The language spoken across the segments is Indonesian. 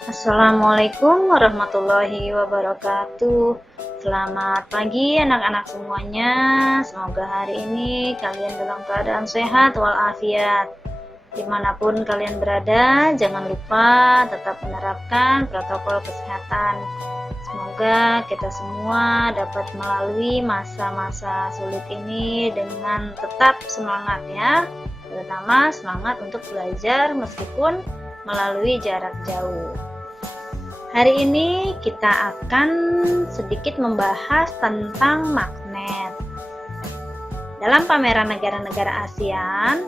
Assalamualaikum warahmatullahi wabarakatuh. Selamat pagi anak-anak semuanya. Semoga hari ini kalian dalam keadaan sehat walafiat. Dimanapun kalian berada, jangan lupa tetap menerapkan protokol kesehatan. Semoga kita semua dapat melalui masa-masa sulit ini dengan tetap semangat ya. Terutama semangat untuk belajar meskipun melalui jarak jauh. Hari ini kita akan sedikit membahas tentang magnet. Dalam pameran negara-negara ASEAN,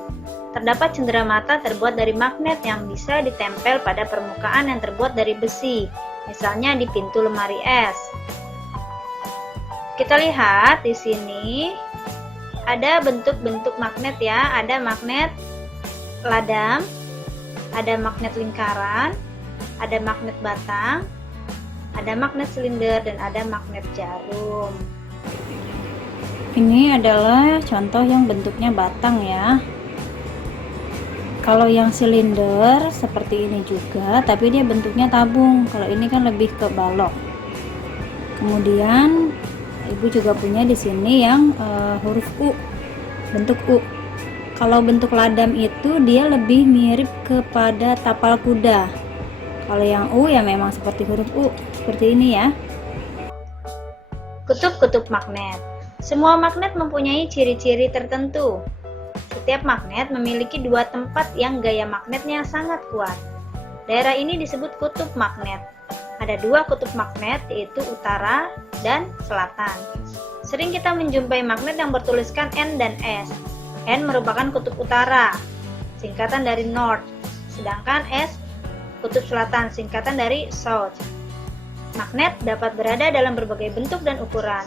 terdapat cenderamata terbuat dari magnet yang bisa ditempel pada permukaan yang terbuat dari besi, misalnya di pintu lemari es. Kita lihat di sini ada bentuk-bentuk magnet ya, ada magnet ladam, ada magnet lingkaran, ada magnet batang, ada magnet silinder, dan ada magnet jarum. Ini adalah contoh yang bentuknya batang ya. Kalau yang silinder seperti ini juga, tapi dia bentuknya tabung. Kalau ini kan lebih ke balok. Kemudian ibu juga punya di sini yang huruf U, bentuk U. Kalau bentuk ladam itu dia lebih mirip kepada tapal kuda. Kalau yang U ya memang seperti huruf U, seperti ini ya. Kutub-kutub magnet. Semua magnet mempunyai ciri-ciri tertentu. Setiap magnet memiliki dua tempat yang gaya magnetnya sangat kuat. Daerah ini disebut kutub magnet. Ada dua kutub magnet, yaitu utara dan selatan. Sering kita menjumpai magnet yang bertuliskan N dan S. N merupakan kutub utara, singkatan dari North, sedangkan S kutub selatan, singkatan dari South. Magnet dapat berada dalam berbagai bentuk dan ukuran.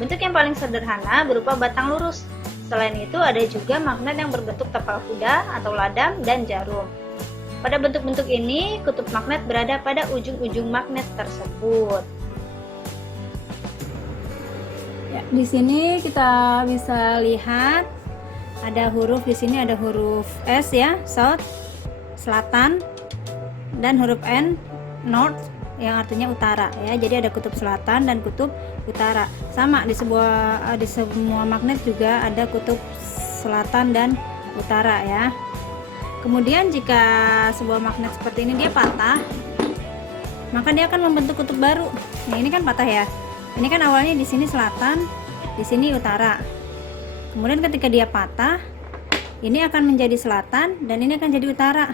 Bentuk yang paling sederhana berupa batang lurus. Selain itu ada juga magnet yang berbentuk tapal kuda atau ladam dan jarum. Pada bentuk-bentuk ini, kutub magnet berada pada ujung-ujung magnet tersebut. Ya, di sini kita bisa lihat ada huruf, di sini ada huruf S ya, South, selatan, dan huruf N, North, yang artinya utara ya. Jadi ada kutub selatan dan kutub utara. Sama di semua magnet juga ada kutub selatan dan utara ya. Kemudian jika sebuah magnet seperti ini dia patah, maka dia akan membentuk kutub baru. Nah, ini kan patah ya. Ini kan awalnya di sini selatan, di sini utara. Kemudian ketika dia patah, ini akan menjadi selatan dan ini akan jadi utara.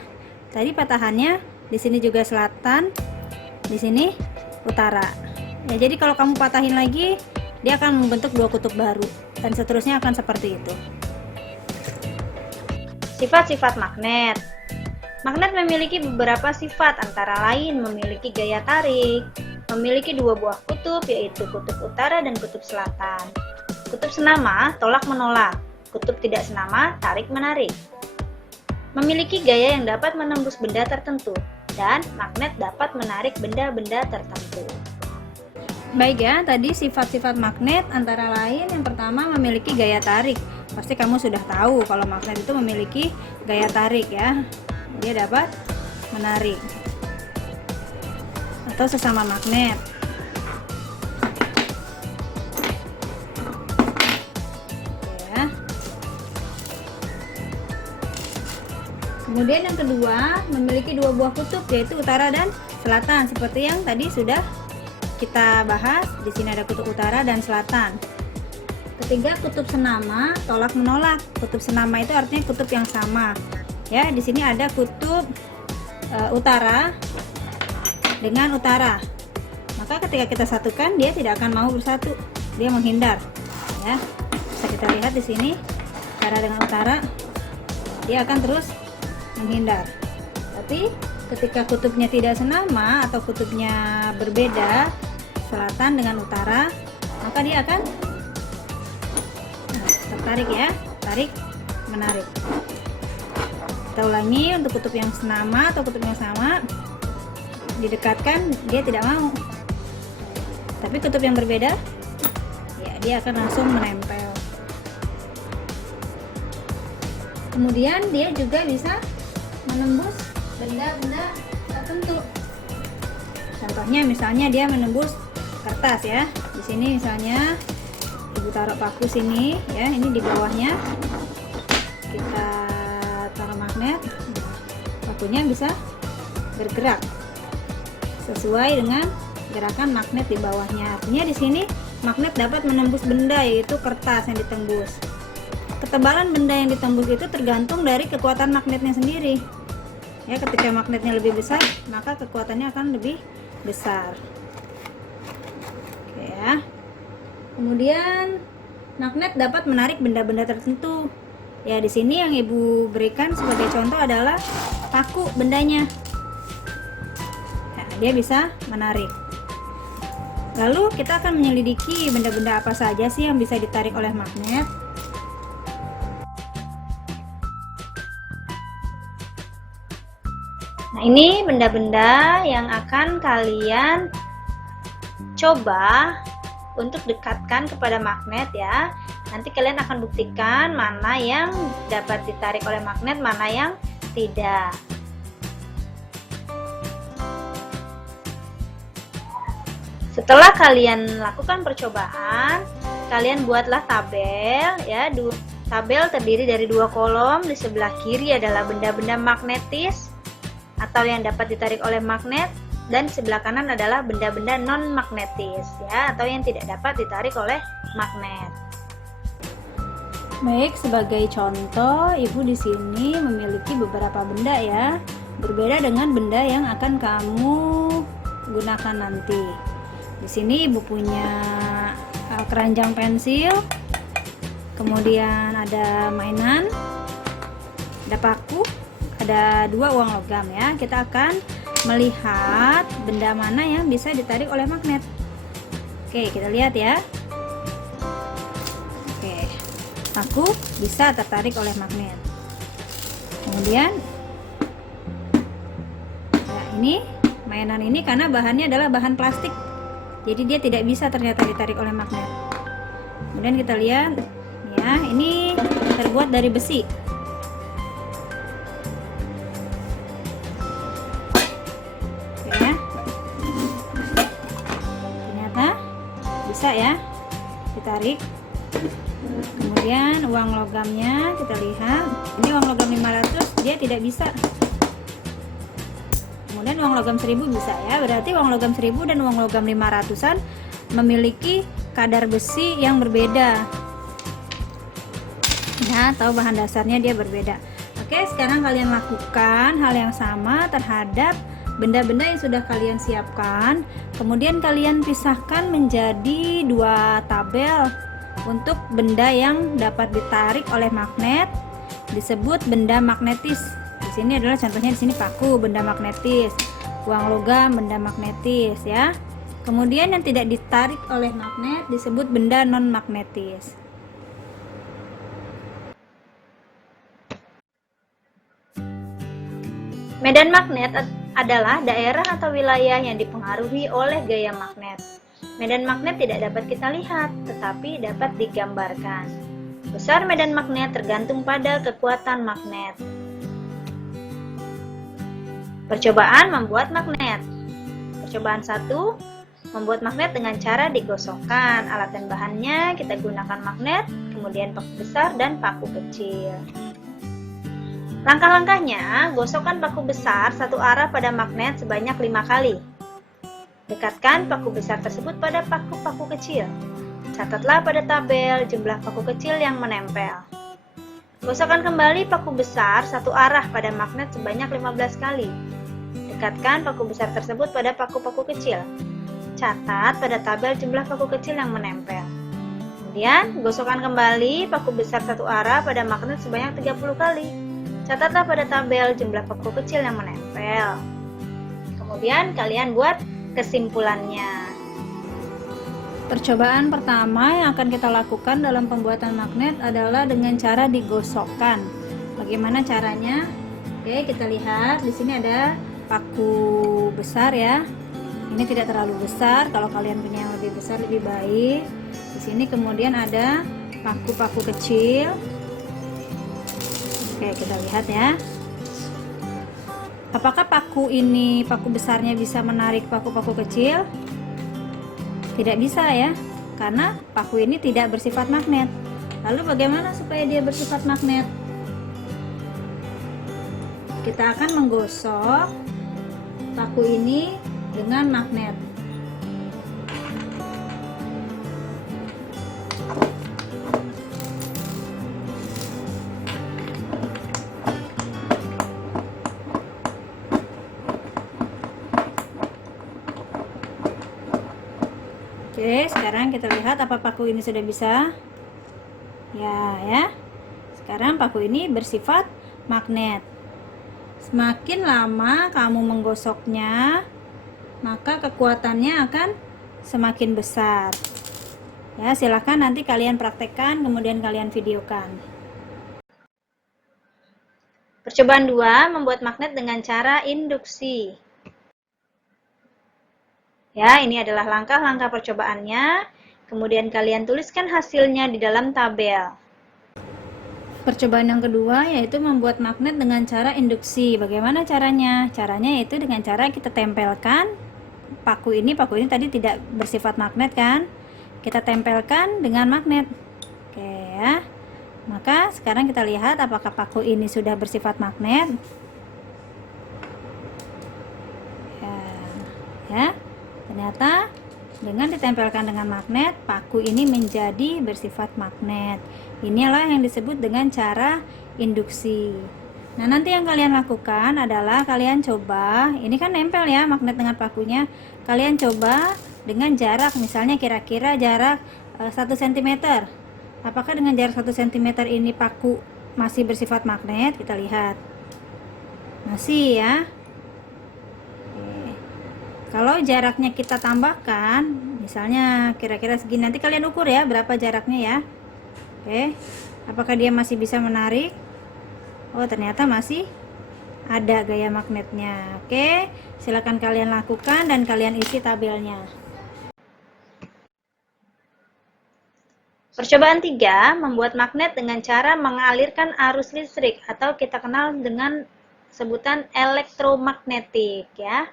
Tadi patahannya di sini juga selatan, di sini utara. Ya, jadi kalau kamu patahin lagi, dia akan membentuk dua kutub baru dan seterusnya akan seperti itu. Sifat-sifat magnet. Magnet memiliki beberapa sifat, antara lain memiliki gaya tarik, memiliki dua buah kutub, yaitu kutub utara dan kutub selatan. Kutub senama tolak menolak, kutub tidak senama tarik menarik. Memiliki gaya yang dapat menembus benda tertentu, dan magnet dapat menarik benda-benda tertentu. Baik ya, tadi sifat-sifat magnet antara lain yang pertama memiliki gaya tarik. Pasti kamu sudah tahu kalau magnet itu memiliki gaya tarik ya. Dia dapat menarik. Atau sesama magnet. Ya. Kemudian yang kedua, memiliki dua buah kutub, yaitu utara dan selatan, seperti yang tadi sudah kita bahas. Di sini ada kutub utara dan selatan. Ketiga, kutub senama tolak menolak. Kutub senama itu artinya kutub yang sama. Ya, di sini ada kutub utara dengan utara. Maka ketika kita satukan, dia tidak akan mau bersatu. Dia menghindar. Ya, bisa kita lihat di sini, utara dengan utara, dia akan terus menghindar. Tapi ketika kutubnya tidak senama atau kutubnya berbeda, selatan dengan utara, maka dia akan tertarik ya, tarik menarik. Kita ulangi, untuk kutub yang senama atau kutub yang sama didekatkan, dia tidak mau. Tapi kutub yang berbeda, ya dia akan langsung menempel. Kemudian dia juga bisa menembus benda-benda tertentu. Contohnya misalnya dia menembus kertas ya. Di sini misalnya Ibu taruh paku sini ya, ini di bawahnya kita taruh magnet, pakunya bisa bergerak sesuai dengan gerakan magnet di bawahnya. Artinya di sini magnet dapat menembus benda, yaitu kertas yang ditembus. Ketebalan benda yang ditembus itu tergantung dari kekuatan magnetnya sendiri. Ya, ketika magnetnya lebih besar, maka kekuatannya akan lebih besar. Oke ya. Kemudian magnet dapat menarik benda-benda tertentu. Ya, di sini yang Ibu berikan sebagai contoh adalah paku bendanya. Nah, dia bisa menarik. Lalu kita akan menyelidiki benda-benda apa saja sih yang bisa ditarik oleh magnet. Nah, ini benda-benda yang akan kalian coba untuk dekatkan kepada magnet ya. Nanti kalian akan buktikan mana yang dapat ditarik oleh magnet, mana yang tidak. Setelah kalian lakukan percobaan, kalian buatlah tabel ya. Tabel terdiri dari 2 kolom. Di sebelah kiri adalah benda-benda magnetis atau yang dapat ditarik oleh magnet, dan sebelah kanan adalah benda-benda non magnetis ya, atau yang tidak dapat ditarik oleh magnet. Baik, sebagai contoh, Ibu di sini memiliki beberapa benda ya, berbeda dengan benda yang akan kamu gunakan nanti. Di sini Ibu punya keranjang pensil, kemudian ada mainan, ada paku, ada 2 uang logam ya. Kita akan melihat benda mana yang bisa ditarik oleh magnet. Oke, kita lihat ya. Oke, paku bisa tertarik oleh magnet. Kemudian nah, ini mainan ini karena bahannya adalah bahan plastik, jadi dia tidak bisa ternyata ditarik oleh magnet. Kemudian kita lihat ya, ini terbuat dari besi. Bisa ya ditarik. Kemudian uang logamnya kita lihat, ini uang logam 500 dia tidak bisa. Kemudian uang logam 1000 bisa ya, berarti uang logam 1000 dan uang logam 500-an memiliki kadar besi yang berbeda ya, atau bahan dasarnya dia berbeda. Oke, sekarang kalian lakukan hal yang sama terhadap benda-benda yang sudah kalian siapkan. Kemudian kalian pisahkan menjadi 2 tabel. Untuk benda yang dapat ditarik oleh magnet disebut benda magnetis. Di sini adalah contohnya, di sini paku, benda magnetis. Uang logam, benda magnetis ya. Kemudian yang tidak ditarik oleh magnet disebut benda non magnetis. Medan magnet adalah daerah atau wilayah yang dipengaruhi oleh gaya magnet. Medan magnet tidak dapat kita lihat, tetapi dapat digambarkan. Besar medan magnet tergantung pada kekuatan magnet. Percobaan membuat magnet. Percobaan 1, membuat magnet dengan cara digosokkan. Alat dan bahannya kita gunakan magnet, kemudian paku besar dan paku kecil. Langkah-langkahnya, gosokkan paku besar satu arah pada magnet sebanyak 5 kali. Dekatkan paku besar tersebut pada paku-paku kecil. Catatlah pada tabel jumlah paku kecil yang menempel. Gosokkan kembali paku besar satu arah pada magnet sebanyak 15 kali. Dekatkan paku besar tersebut pada paku-paku kecil. Catat pada tabel jumlah paku kecil yang menempel. Kemudian, gosokkan kembali paku besar satu arah pada magnet sebanyak 30 kali. Catatlah pada tabel jumlah paku kecil yang menempel. Kemudian kalian buat kesimpulannya. Percobaan pertama yang akan kita lakukan dalam pembuatan magnet adalah dengan cara digosokkan. Bagaimana caranya? Oke, kita lihat di sini ada paku besar ya. Ini tidak terlalu besar, kalau kalian punya yang lebih besar lebih baik. Di sini kemudian ada paku-paku kecil. Oke, kita lihat ya. Apakah paku ini, paku besarnya bisa menarik paku-paku kecil? Tidak bisa ya, karena paku ini tidak bersifat magnet. Lalu bagaimana supaya dia bersifat magnet? Kita akan menggosok paku ini dengan magnet. Oke, sekarang kita lihat apa paku ini sudah bisa. Ya. Sekarang paku ini bersifat magnet. Semakin lama kamu menggosoknya, maka kekuatannya akan semakin besar. Ya, silahkan nanti kalian praktekkan, kemudian kalian videokan. Percobaan 2, membuat magnet dengan cara induksi. Ya, ini adalah langkah-langkah percobaannya. Kemudian kalian tuliskan hasilnya di dalam tabel. Percobaan yang kedua yaitu membuat magnet dengan cara induksi. Bagaimana caranya? Caranya yaitu dengan cara kita tempelkan paku ini tadi tidak bersifat magnet kan? Kita tempelkan dengan magnet. Oke ya. Maka sekarang kita lihat apakah paku ini sudah bersifat magnet. Ya. Ternyata dengan ditempelkan dengan magnet, paku ini menjadi bersifat magnet. Inilah yang disebut dengan cara induksi. Nah, nanti yang kalian lakukan adalah kalian coba, ini kan nempel ya magnet dengan pakunya. Kalian coba dengan jarak, misalnya kira-kira jarak 1 cm. Apakah dengan jarak 1 cm ini paku masih bersifat magnet? Kita lihat. Masih ya. Kalau jaraknya kita tambahkan, misalnya kira-kira segini, nanti kalian ukur ya berapa jaraknya ya. Oke, apakah dia masih bisa menarik? Oh, ternyata masih ada gaya magnetnya. Oke, silakan kalian lakukan dan kalian isi tabelnya. Percobaan 3, membuat magnet dengan cara mengalirkan arus listrik atau kita kenal dengan sebutan elektromagnetik ya.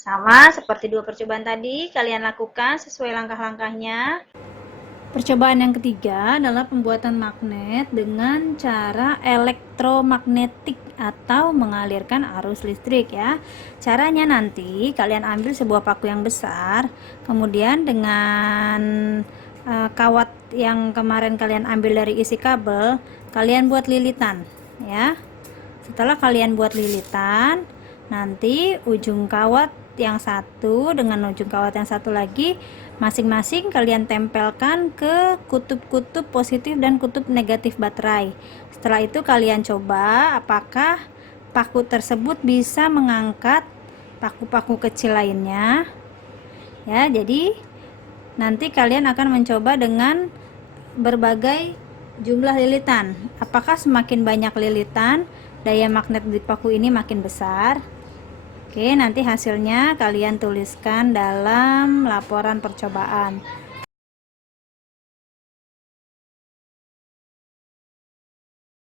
Sama seperti 2 percobaan tadi, kalian lakukan sesuai langkah-langkahnya. Percobaan yang ketiga adalah pembuatan magnet dengan cara elektromagnetik atau mengalirkan arus listrik ya. Caranya nanti kalian ambil sebuah paku yang besar, kemudian dengan kawat yang kemarin kalian ambil dari isi kabel, kalian buat lilitan ya. Setelah kalian buat lilitan, nanti ujung kawat yang satu dengan ujung kawat yang satu lagi masing-masing kalian tempelkan ke kutub-kutub positif dan kutub negatif baterai. Setelah itu kalian coba apakah paku tersebut bisa mengangkat paku-paku kecil lainnya ya. Jadi nanti kalian akan mencoba dengan berbagai jumlah lilitan. Apakah semakin banyak lilitan, daya magnet di paku ini makin besar? Oke, nanti hasilnya kalian tuliskan dalam laporan percobaan.